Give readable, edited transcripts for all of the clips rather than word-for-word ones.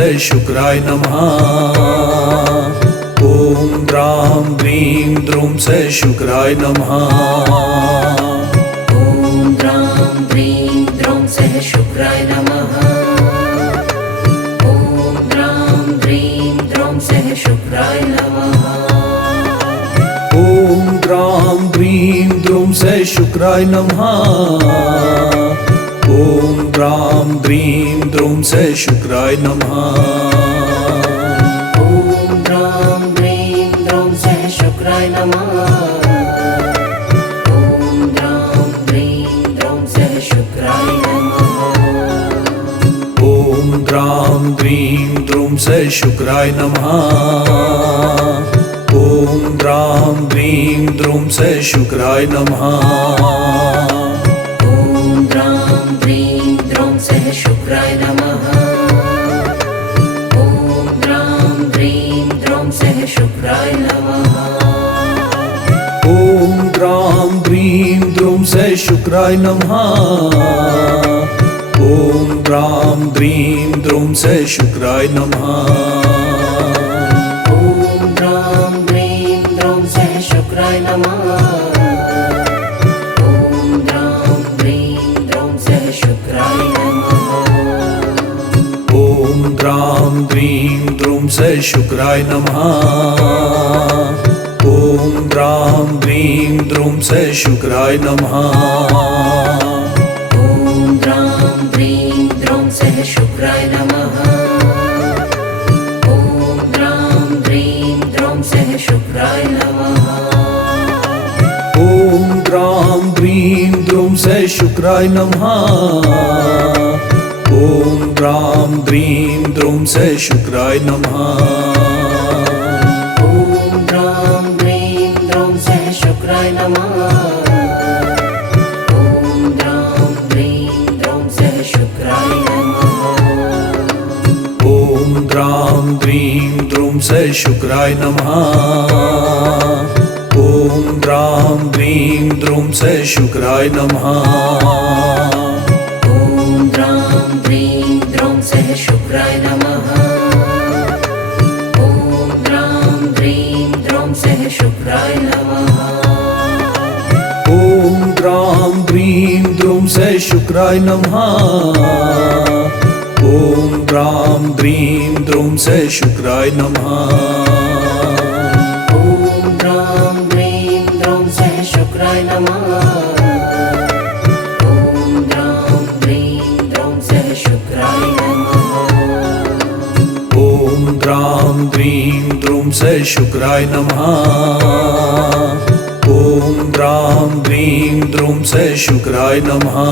सह शुक्राय नमः। ॐ द्रां द्रीं द्रुं सह शुक्राय नमः। ॐ द्रां द्रीं द्रौं सह शुक्राय नमः। ॐ द्रां द्रीं द्रौं सह शुक्राय नमः। ॐ द्रां द्रीं द्रुं सह शुक्राय नमः। ॐ द्रां द्रीं द्रुं सह शुक्राय नमः। ॐ द्रां द्रीं द्रौं सह शुक्राय नमः। ॐ द्रां द्रीं द्रौं सह शुक्राय नमः। ॐ द्रां द्रीं द्रुं सह शुक्राय नमः। ॐ द्रां द्रीं द्रुं सह शुक्राय नमः। ॐ द्रां द्रीं द्रौं सह शुक्राय नमः। ॐ द्रां द्रीं द्रौं सह शुक्राय नमः। ॐ द्रां द्रीं द्रुं सह शुक्राय नमः। ॐ द्रां द्रीं द्रुं सह शुक्राय नमः। ॐ द्रां द्रीं द्रौं सह शुक्राय नमः। ॐ द्रां द्रीं द्रौं सह शुक्राय नमः। ॐ द्रां द्रीं द्रुं सह शुक्राय नमः। ॐ द्रां द्रीं द्रुं सह शुक्राय नमः। ॐ द्रां द्रीं द्रौं सह शुक्राय नमः। ॐ द्रां द्रीं द्रौं सह शुक्राय नमः। ॐ द्रां द्रीं द्रुं सह शुक्राय नमः। ॐ द्रां द्रीं द्रुं सह शुक्राय नमः। ॐ द्रां द्रीं द्रौं सह शुक्राय नमः। ॐ द्रां द्रीं द्रौं सह शुक्राय नमः। ॐ द्रां द्रीं द्रुं सह शुक्राय नमः। ॐ द्रां द्रीं द्रुं सह शुक्राय नमः। ॐ द्रां द्रीं द्रौं सह शुक्राय नमः। ॐ द्रां द्रीं द्रौं सह शुक्राय नमः। ॐ द्रां द्रीं द्रुं सह शुक्राय नमः। ॐ द्रां द्रीं द्रुं सह शुक्राय नमः। ॐ द्रां द्रीं द्रौं सह शुक्राय नमः। ॐ द्रां द्रीं द्रौं सह शुक्राय नमः। ॐ द्रां द्रीं द्रुं सह शुक्राय नमः। ॐ द्रां द्रीं द्रुं सह शुक्राय नमः। ॐ द्रां द्रीं द्रौं सह शुक्राय नमः।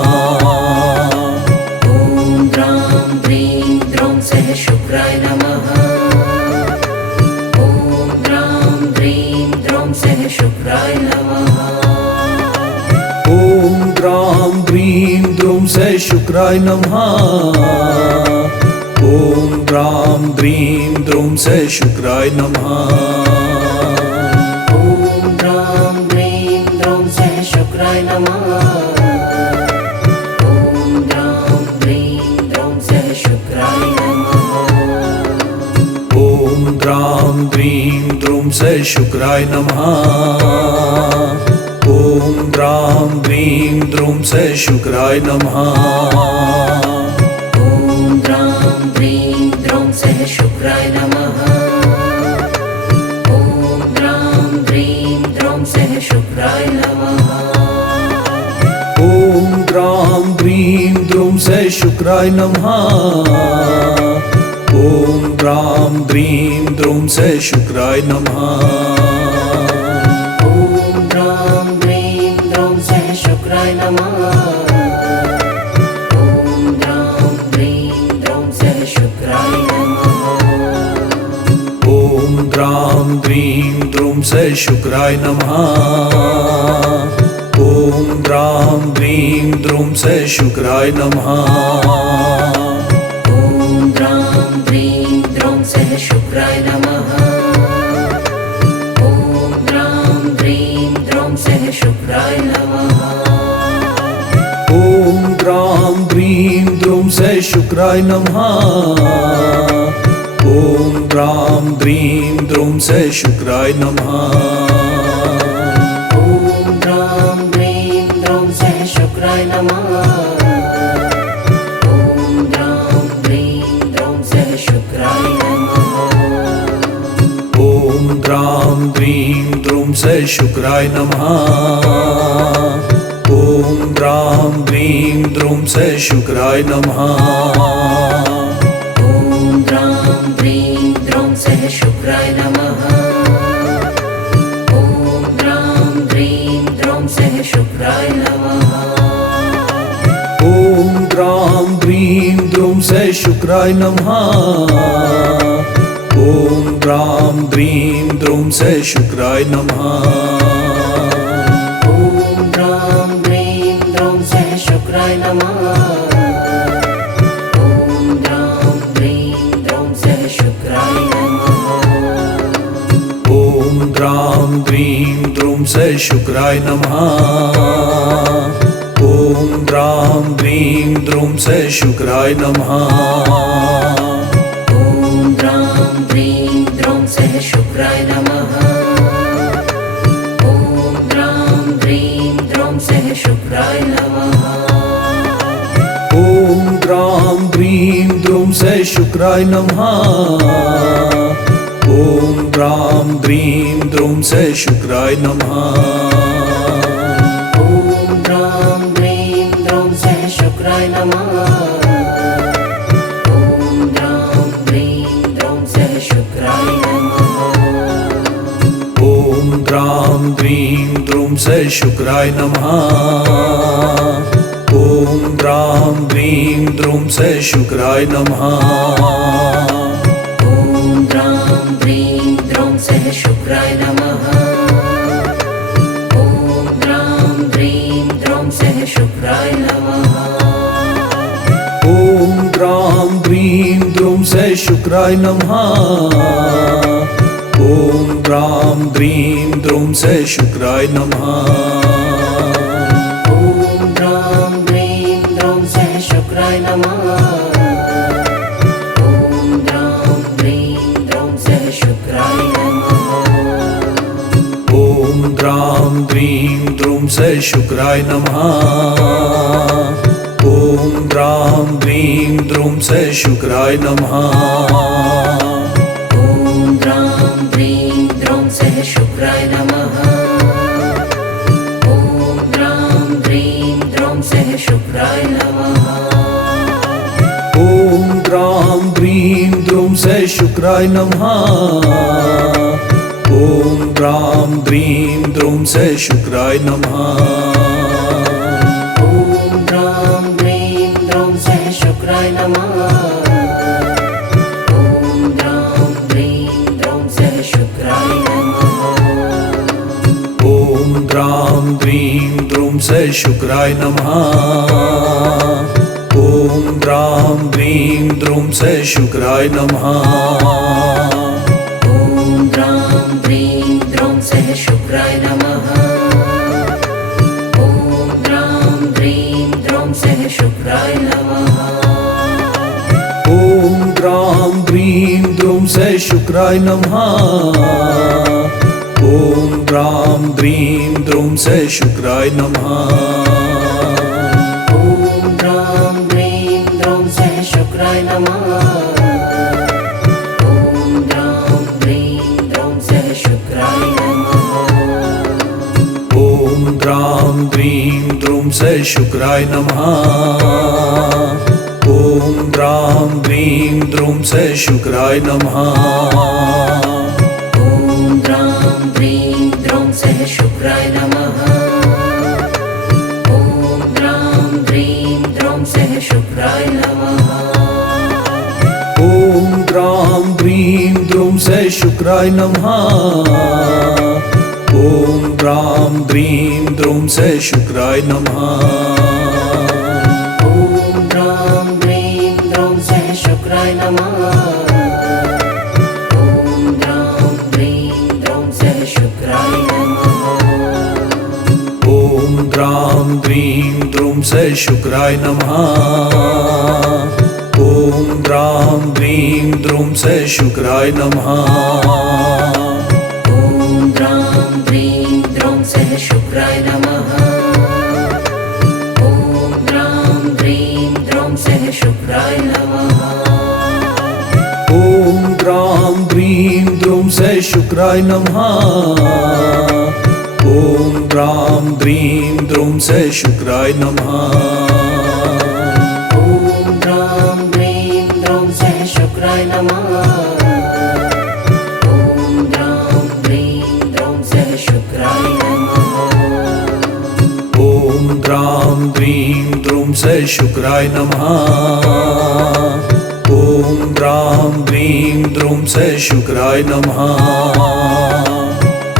ॐ द्रां द्रीं द्रौं सह शुक्राय नमः। ॐ द्रां द्रीं द्रुं सह शुक्राय नमः। ॐ द्रां द्रीं द्रुं सह शुक्राय नमः। ॐ द्रां द्रीं द्रौं सह शुक्राय नमः। ॐ द्रां द्रीं द्रौं सह शुक्राय नमः। ॐ द्रां द्रीं द्रुं सह शुक्राय नमः। ॐ द्रां द्रीं द्रुं सह शुक्राय नमः। ॐ द्रां द्रीं द्रौं सह शुक्राय नमः। ॐ द्रां द्रीं द्रौं सह शुक्राय नमः। ॐ द्रां द्रीं द्रुं सह शुक्राय नमः। ॐ द्रां द्रीं द्रुं सह शुक्राय नमः। ॐ द्रां द्रीं द्रौं सह शुक्राय नमः। ॐ द्रां द्रीं द्रौं सह शुक्राय नमः। ॐ द्रां द्रीं द्रुं सह शुक्राय नमः। ॐ द्रां द्रीं द्रुं सह शुक्राय नमः। ॐ द्रां द्रीं द्रौं सह शुक्राय नमः। ॐ द्रां द्रीं द्रौं सह शुक्राय नमः। ॐ द्रां द्रीं द्रुं सह शुक्राय नमः। ह्रीं द्रूं स शुक्राय नमः ॐ द्रां द्रीं द्रौं सः शुक्राय नमः ॐ द्रां द्रीं द्रौं सः शुक्राय नमः ॐ द्रां द्रीं द्रूं स शुक्राय नमः ॐ द्रां द्रीं द्रूं स शुक्राय नमः ॐ द्रां द्रीं द्रौं सः शुक्राय नमः ॐ द्रां द्रीं द्रौं सः शुक्राय नमः ॐ द्रां द्रीं द्रूं स शुक्राय नमः ॐ द्रां द्रीं द्रूं स शुक्राय नमः ॐ द्रां द्रीं द्रौं सः शुक्राय नमः ॐ द्रां द्रीं द्रौं सः शुक्राय नमः ॐ द्रां द्रीं द्रूं स शुक्राय नमः ॐ द्रां द्रीं द्रूं स शुक्राय नमः ॐ द्रां द्रीं द्रौं सः शुक्राय नमः ॐ द्रां द्रीं द्रौं सः शुक्राय नमः ॐ द्रां द्रीं द्रूं स शुक्राय नमः ॐ द्रां द्रीं द्रूं स शुक्राय नमः ॐ द्रां द्रीं द्रौं सः शुक्राय नमः ॐ द्रां द्रीं द्रौं सः शुक्राय नमः ॐ द्रां द्रीं द्रूं स शुक्राय नमः ॐ द्रां द्रीं द्रूं स शुक्राय नमः ॐ द्रां द्रीं द्रौं सः शुक्राय नमः ॐ द्रां द्रीं द्रौं सः शुक्राय नमः ॐ द्रां द्रीं द्रूं स शुक्राय नमः ॐ द्रां द्रीं द्रूं स शुक्राय नमः ॐ द्रां द्रीं द्रौं सः शुक्राय नमः ॐ द्रां द्रीं द्रौं सः शुक्राय नमः ॐ द्रां द्रीं द्रूं स शुक्राय नमः ॐ द्रां द्रीं द्रूं स शुक्राय नमः ॐ द्रां द्रीं द्रौं सः शुक्राय नमः ॐ द्रां द्रीं द्रौं सः शुक्राय नमः ॐ द्रां द्रीं द्रूं स शुक्राय नमः ॐ द्रां द्रीं द्रूं स शुक्राय नमः ॐ द्रां द्रीं द्रौं सः शुक्राय नमः ॐ द्रां द्रीं द्रौं सः शुक्राय नमः ॐ द्रां द्रीं द्रूं स शुक्राय नमः ॐ द्रां द्रीं द्रूं स शुक्राय नमः ॐ द्रां द्रीं द्रौं सः शुक्राय नमः ॐ द्रां द्रीं द्रौं सः शुक्राय नमः ॐ द्रां द्रीं द्रूं स शुक्राय नमः ॐ द्रां द्रीं द्रूं स शुक्राय नमः ॐ द्रां द्रीं द्रौं सः शुक्राय नमः ॐ द्रां द्रीं द्रौं सः शुक्राय नमः ॐ द्रां द्रीं द्रूं स शुक्राय नमः ॐ द्रां द्रीं द्रूं स शुक्राय नमः ॐ द्रां द्रीं द्रौं सः शुक्राय नमः ॐ द्रां द्रीं द्रौं सः शुक्राय नमः ॐ द्रां द्रीं द्रूं स शुक्राय नमः ॐ द्रां द्रीं द्रूं स शुक्राय नमः ॐ द्रां द्रीं द्रौं सः शुक्राय नमः ॐ द्रां द्रीं द्रौं सः शुक्राय नमः ॐ द्रां द्रीं द्रूं स शुक्राय नमः ॐ द्रां द्रीं द्रूं द्रुं स शुक्राय नमः ॐ द्रां द्रीं द्रौं सः शुक्राय नमः ॐ द्रां द्रीं द्रौं सः शुक्राय नमः ॐ द्रां द्रीं द्रुं स शुक्राय नमः ॐ द्रां द्रीं द्रुं स शुक्राय नमः ॐ द्रां द्रीं द्रौं सः शुक्राय नमः ॐ द्रां द्रीं द्रौं सः शुक्राय नमः ॐ द्रां द्रीं द्रुं स शुक्राय नमः ॐ द्रां द्रीं द्रुं स शुक्राय नमः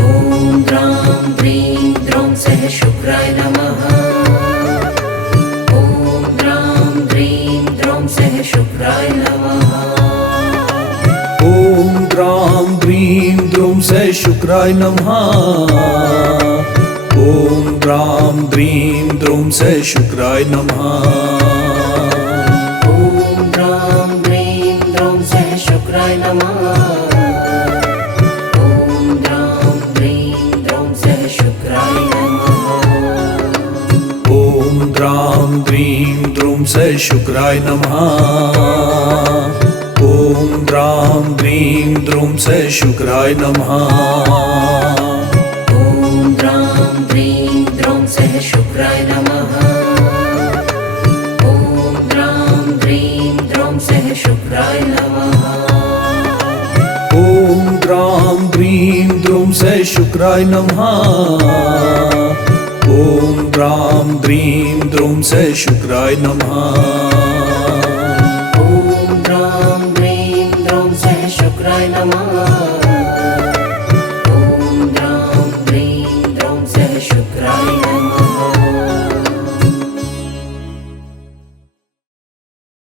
ॐ द्रां द्रीं द्रौं सः शुक्राय नमः ॐ द्रां द्रीं द्रौं सः शुक्राय नमः ॐ द्रां द्रीं द्रुं स शुक्राय नमः ॐ द्रां द्रीं द्रुं स शुक्राय नमः ॐ द्रां द्रीं द्रौं सः शुक्राय नमः ॐ द्रां द्रीं द्रौं सः शुक्राय नमः ॐ द्रां द्रीं द्रुं स शुक्राय नमः ॐ द्रां द्रीं द्रुं स शुक्राय नमः ॐ द्रां द्रीं द्रौं सः शुक्राय नमः ॐ द्रां द्रीं द्रौं सः शुक्राय नमः ॐ द्रां द्रीं द्रुं स शुक्राय नमः ॐ द्रां द्रीं द्रुं स शुक्राय नमः ॐ द्रां द्रीं द्रौं सः शुक्राय नमः